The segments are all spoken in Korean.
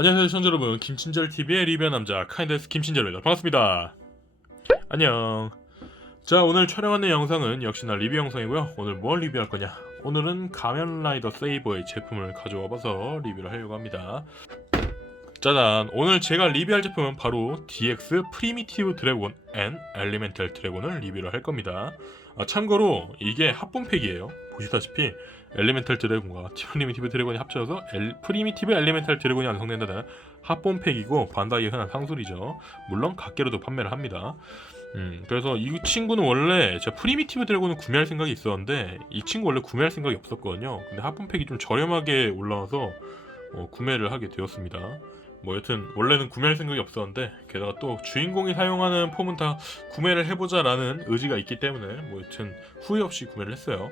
안녕하세요 시청자 여러분. 김친절TV의 리뷰 남자 카인데스 김친절입니다. 반갑습니다. 안녕. 자 오늘 촬영하는 영상은 역시나 리뷰 영상이고요. 오늘 뭘 리뷰할 거냐? 오늘은 가면라이더 세이버의 제품을 가져와 봐서 리뷰를 하려고 합니다. 짜잔. 오늘 제가 리뷰할 제품은 바로 DX 프리미티브 드래곤 앤 엘리멘탈 드래곤을 리뷰를 할 겁니다. 아, 참고로 이게 합본팩이에요. 보시다시피 엘리멘탈 드래곤과 프리미티브 드래곤이 합쳐져서 엘, 프리미티브 엘리멘탈 드래곤이 완성된다는 합본팩이고 반다이의 흔한 상술이죠. 물론 각계로도 판매를 합니다. 음, 그래서 이 친구는 원래 제가 프리미티브 드래곤을 구매할 생각이 있었는데 이 친구 원래 구매할 생각이 없었거든요. 근데 합본팩이 좀 저렴하게 올라와서 어, 구매를 하게 되었습니다. 뭐 여튼 원래는 구매할 생각이 없었는데 게다가 또 주인공이 사용하는 폼은 다 구매를 해보자라는 의지가 있기 때문에 뭐 여튼 후회 없이 구매를 했어요.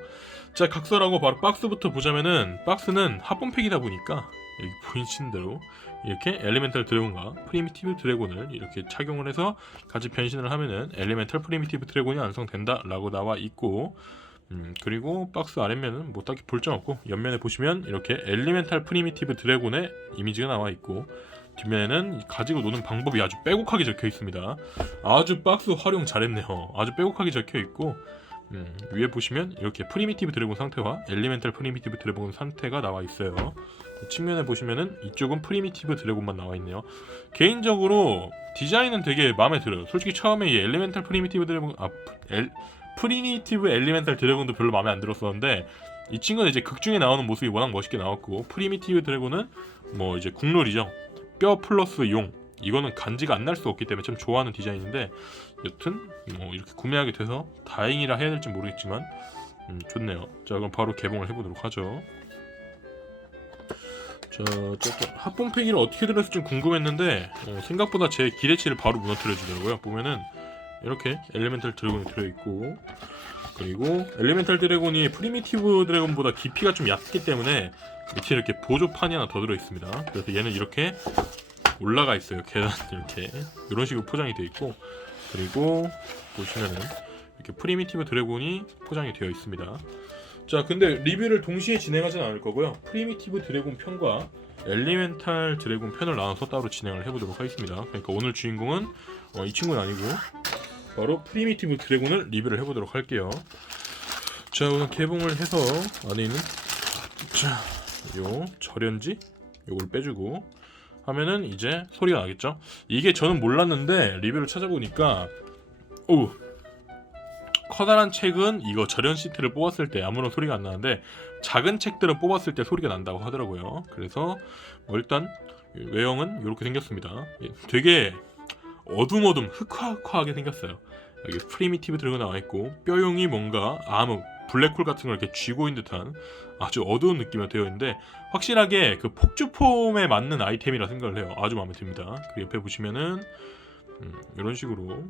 자 각설하고 바로 박스부터 보자면은 박스는 합본팩이다 보니까 여기 보이시는 대로 이렇게 엘리멘탈 드래곤과 프리미티브 드래곤을 이렇게 착용을 해서 같이 변신을 하면은 엘리멘탈 프리미티브 드래곤이 완성된다라고 나와 있고 음, 그리고 박스 아랫면은 뭐 딱히 볼 점 없고 옆면에 보시면 이렇게 엘리멘탈 프리미티브 드래곤의 이미지가 나와 있고 뒷면에는 가지고 노는 방법이 아주 빼곡하게 적혀 있습니다. 아주 박스 활용 잘했네요. 아주 빼곡하게 적혀 있고 음, 위에 보시면 이렇게 프리미티브 드래곤 상태와 엘리멘탈 프리미티브 드래곤 상태가 나와 있어요. 측면에 보시면은 이쪽은 프리미티브 드래곤만 나와 있네요. 개인적으로 디자인은 되게 마음에 들어요. 솔직히 처음에 이 엘리멘탈 프리미티브 드래곤 아 엘, 프리미티브 엘리멘탈 드래곤도 별로 마음에 안 들었었는데 이 친구는 이제 극 중에 나오는 모습이 워낙 멋있게 나왔고 프리미티브 드래곤은 뭐 이제 국룰이죠. 뼈 플러스 용 이거는 간지가 안 날 수 없기 때문에 참 좋아하는 디자인인데 여튼 뭐 이렇게 구매하게 돼서 다행이라 해야 될지 모르겠지만 음, 좋네요. 자 그럼 바로 개봉을 해보도록 하죠. 자, 어쨌든 합본팩이를 어떻게 들었을지 좀 궁금했는데 어, 생각보다 제 기대치를 바로 무너뜨려 주더라고요. 보면은 이렇게 엘리멘탈 드래곤이 들어있고 그리고 엘리멘탈 드래곤이 프리미티브 드래곤보다 깊이가 좀 얕기 때문에 밑에 이렇게 보조판이 하나 더 들어있습니다. 그래서 얘는 이렇게 올라가 있어요. 계단 이렇게 이런 식으로 포장이 되어 있고 그리고 보시면은 이렇게 프리미티브 드래곤이 포장이 되어 있습니다. 자, 근데 리뷰를 동시에 진행하진 않을 거고요. 프리미티브 드래곤 편과 엘리멘탈 드래곤 편을 나눠서 따로 진행을 해보도록 하겠습니다. 그러니까 오늘 주인공은 어, 이 친구는 아니고 바로 프리미티브 드래곤을 리뷰를 해보도록 할게요. 자, 오늘 개봉을 해서 안에 있는 자, 요 절연지 요걸 빼주고 하면은 이제 소리가 나겠죠. 이게 저는 몰랐는데 리뷰를 찾아보니까 오 커다란 책은 이거 절연 시트를 뽑았을 때 아무런 소리가 안 나는데 작은 책들은 뽑았을 때 소리가 난다고 하더라고요. 그래서 뭐 일단 외형은 이렇게 생겼습니다. 예, 되게 어둠어둠 흑화흑화하게 생겼어요. 여기 프리미티브 드래곤 나와 있고 뼈용이 뭔가 암흑 블랙홀 같은 걸 이렇게 쥐고 있는 듯한 아주 어두운 느낌이 되어 있는데 확실하게 그 폭주폼에 맞는 아이템이라 생각을 해요. 아주 마음에 듭니다. 그 옆에 보시면은 음, 이런 식으로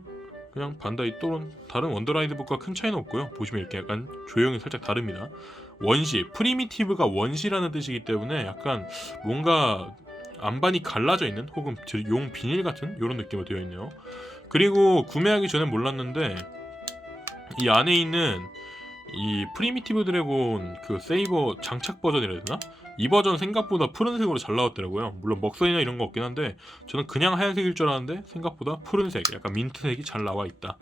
그냥 반다이 또는 다른 원더라이드북과 큰 차이는 없고요. 보시면 이렇게 약간 조형이 살짝 다릅니다. 원시 프리미티브가 원시라는 뜻이기 때문에 약간 뭔가 안반이 갈라져 있는 혹은 용 비닐 같은 이런 느낌으로 되어 있네요. 그리고 구매하기 전에 몰랐는데 이 안에 있는 이 프리미티브 드래곤 그 세이버 장착 버전이라 해야 되나? 이 버전 생각보다 푸른색으로 잘 나왔더라고요. 물론 먹선이나 이런 거 없긴 한데 저는 그냥 하얀색일 줄 알았는데 생각보다 푸른색, 약간 민트색이 잘 나와 있다.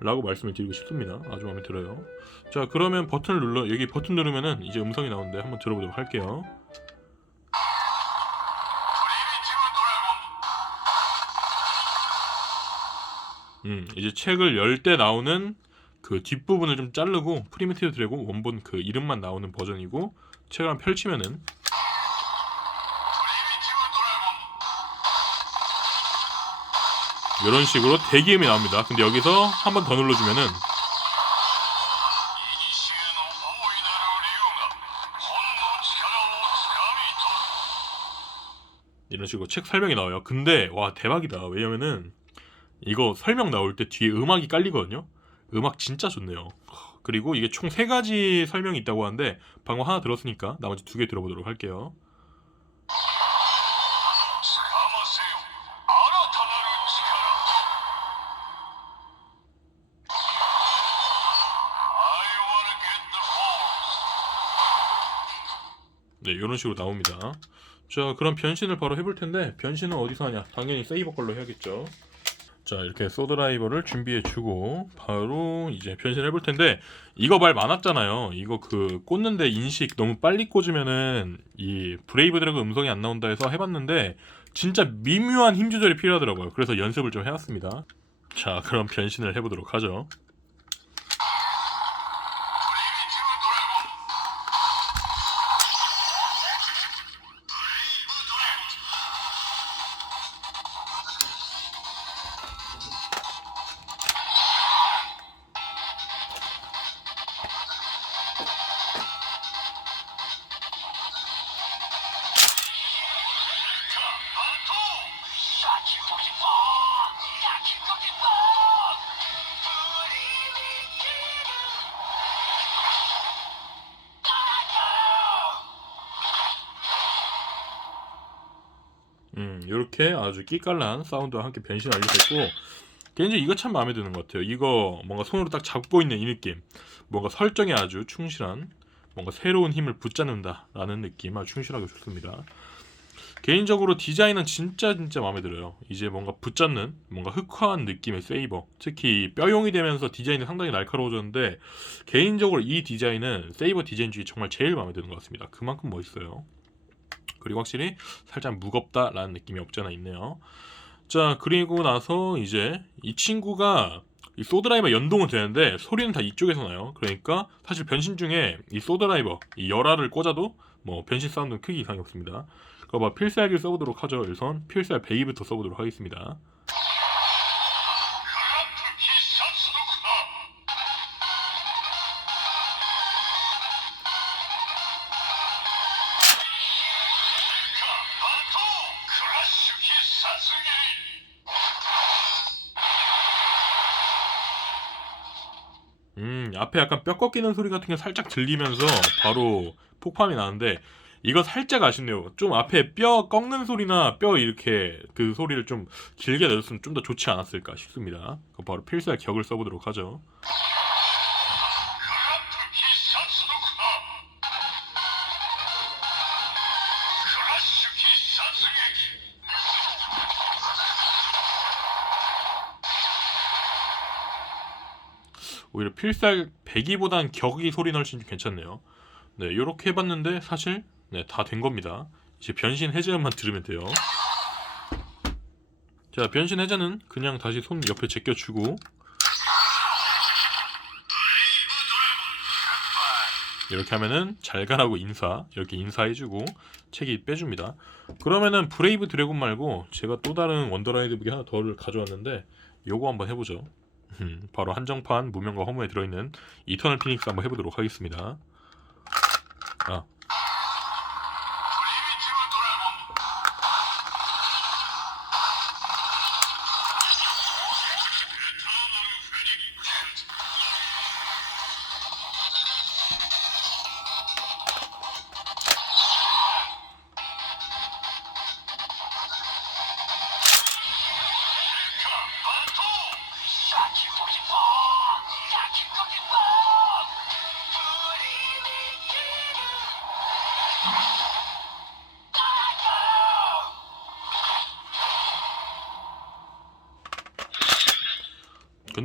라고 말씀을 드리고 싶습니다. 아주 마음에 들어요. 자, 그러면 버튼을 눌러 여기 버튼 누르면은 이제 음성이 나오는데 한번 들어보도록 할게요. 음, 이제 책을 열 때 나오는 그 뒷부분을 좀 자르고 프리미티브 드래곤 원본 그 이름만 나오는 버전이고 책을 한 펼치면은 이런 식으로 대기음이 나옵니다. 근데 여기서 한 번 더 눌러주면은 이런 식으로 책 설명이 나와요. 근데 와 대박이다. 왜냐면은 이거 설명 나올 때 뒤에 음악이 깔리거든요. 음악 진짜 좋네요. 그리고 이게 총 세 가지 설명이 있다고 하는데 방금 하나 들었으니까 나머지 두 개 들어보도록 할게요. 네, 이런 식으로 나옵니다. 자, 그럼 변신을 바로 해볼 텐데 변신은 어디서 하냐? 당연히 세이버 걸로 해야겠죠. 자, 이렇게 소드라이버를 준비해주고 바로 이제 변신을 해볼 텐데 이거 말 많았잖아요. 이거 그 꽂는데 인식 너무 빨리 꽂으면은 이 브레이브 드래그 음성이 안 나온다 해서 해봤는데 진짜 미묘한 힘 조절이 필요하더라고요. 그래서 연습을 좀 해왔습니다. 자, 그럼 변신을 해보도록 하죠. 이렇게 아주 끼깔난 사운드와 함께 변신 완료됐고 개인적으로 이거 참 마음에 드는 것 같아요. 이거 뭔가 손으로 딱 잡고 있는 이 느낌, 뭔가 설정에 아주 충실한, 뭔가 새로운 힘을 붙잡는다라는 느낌 아주 충실하게 좋습니다. 개인적으로 디자인은 진짜 진짜 마음에 들어요. 이제 뭔가 붙잡는, 뭔가 흑화한 느낌의 세이버, 특히 뼈용이 되면서 디자인이 상당히 날카로워졌는데 개인적으로 이 디자인은 세이버 디자인 중에 정말 제일 마음에 드는 것 같습니다. 그만큼 멋있어요. 그리고 확실히 살짝 무겁다라는 느낌이 없지 않아 있네요. 자, 그리고 나서 이제 이 친구가 이 소드라이버 연동은 되는데 소리는 다 이쪽에서 나요. 그러니까 사실 변신 중에 이 소드라이버 이 열알을 꽂아도 뭐 변신 사운드는 크게 이상이 없습니다. 그거 봐 필살기를 써보도록 하죠. 우선 필살 베이부터 써보도록 하겠습니다. 앞에 약간 뼈 꺾이는 소리 같은 게 살짝 들리면서 바로 폭발이 나는데 이거 살짝 아쉽네요. 좀 앞에 뼈 꺾는 소리나 뼈 이렇게 그 소리를 좀 길게 내줬으면 좀 더 좋지 않았을까 싶습니다. 바로 필살 격을 써보도록 하죠. 오히려 필살 배기보단 격이 소리 훨씬 좀 괜찮네요. 네, 이렇게 해봤는데 사실 네, 다 된 겁니다. 이제 변신 해제음만 들으면 돼요. 자, 변신 해제는 그냥 다시 손 옆에 제껴주고 이렇게 하면은 잘 가라고 인사 이렇게 인사해주고 책이 빼줍니다. 그러면은 브레이브 드래곤 말고 제가 또 다른 원더라이드 무기 하나 더를 가져왔는데 요거 한번 해보죠. 음, 바로 한정판 무명과 허무에 들어있는 이터널 피닉스 한번 해보도록 하겠습니다. 아,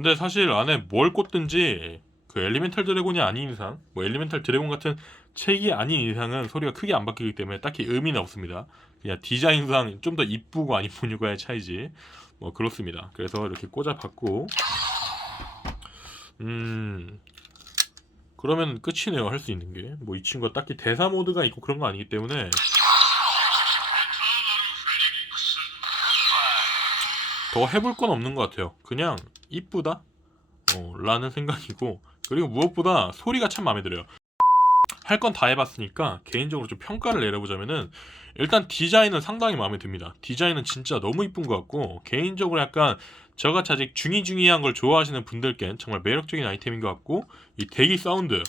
근데 사실 안에 뭘 꽂든지 그 엘리멘탈 드래곤이 아닌 이상, 뭐 엘리멘탈 드래곤 같은 책이 아닌 이상은 소리가 크게 안 바뀌기 때문에 딱히 의미는 없습니다. 그냥 디자인상 좀 더 이쁘고 안 이쁘냐의 차이지. 뭐 그렇습니다. 그래서 이렇게 꽂아봤고, 음, 그러면 끝이네요. 할 수 있는 게. 뭐 이 친구가 딱히 대사 모드가 있고 그런 거 아니기 때문에 더 해볼 건 없는 것 같아요. 그냥 이쁘다 어, 라는 생각이고 그리고 무엇보다 소리가 참 마음에 들어요. 할 건 다 해봤으니까 개인적으로 좀 평가를 내려보자면은 일단 디자인은 상당히 마음에 듭니다. 디자인은 진짜 너무 이쁜 것 같고 개인적으로 약간 저같이 아직 중이중이한 걸 좋아하시는 분들께는 정말 매력적인 아이템인 것 같고 이 대기 사운드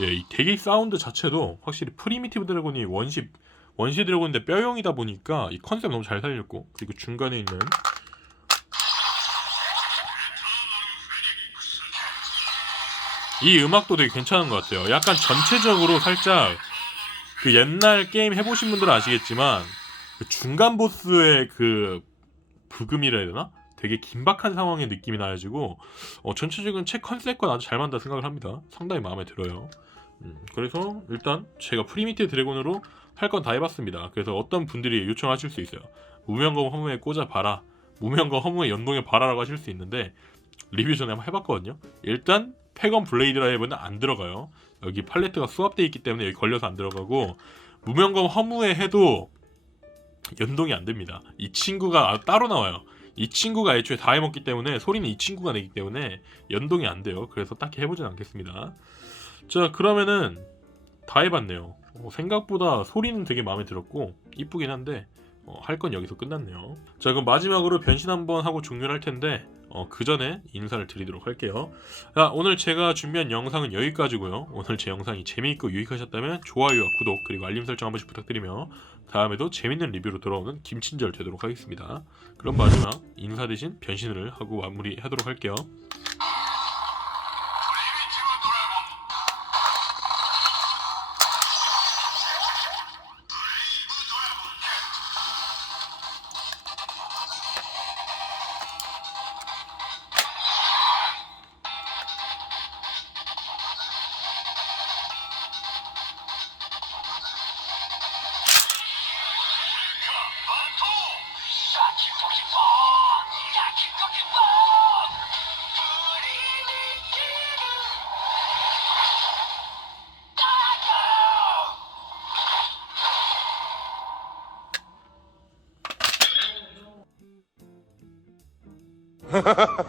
예, 이 대기 사운드 자체도 확실히 프리미티브 드래곤이 원십 원시 드래곤인데 뼈용이다 보니까 이 컨셉 너무 잘 살렸고 그리고 중간에 있는 이 음악도 되게 괜찮은 것 같아요. 약간 전체적으로 살짝 그 옛날 게임 해보신 분들은 아시겠지만 그 중간 보스의 그 부금이라 해야 되나? 되게 긴박한 상황의 느낌이 나가지고 어, 전체적인 책 컨셉과 아주 잘 맞다 생각을 합니다. 상당히 마음에 들어요. 음, 그래서 일단 제가 프리미티 드래곤으로 할 건 다 해봤습니다. 그래서 어떤 분들이 요청하실 수 있어요. 무명검 허무에 꽂아 봐라. 무명검 허무에 연동해 봐라라고 하실 수 있는데 리뷰 전에 한번 해봤거든요. 일단 패건 블레이드 라이브는 안 들어가요. 여기 팔레트가 수압돼 있기 때문에 여기 걸려서 안 들어가고 무명검 허무에 해도 연동이 안 됩니다. 이 친구가 아- 따로 나와요. 이 친구가 애초에 다 해먹기 때문에 소리는 이 친구가 내기 때문에 연동이 안 돼요. 그래서 딱히 해보진 않겠습니다. 자 그러면은 다 해봤네요. 어, 생각보다 소리는 되게 마음에 들었고 이쁘긴 한데 어, 할 건 여기서 끝났네요. 자 그럼 마지막으로 변신 한번 하고 종료를 할 텐데 어, 그 전에 인사를 드리도록 할게요. 자, 오늘 제가 준비한 영상은 여기까지고요. 오늘 제 영상이 재미있고 유익하셨다면 좋아요와 구독 그리고 알림 설정 한 번씩 부탁드리며 다음에도 재밌는 리뷰로 돌아오는 김친절 되도록 하겠습니다. 그럼 마지막 인사 대신 변신을 하고 마무리하도록 할게요. 샤키토 기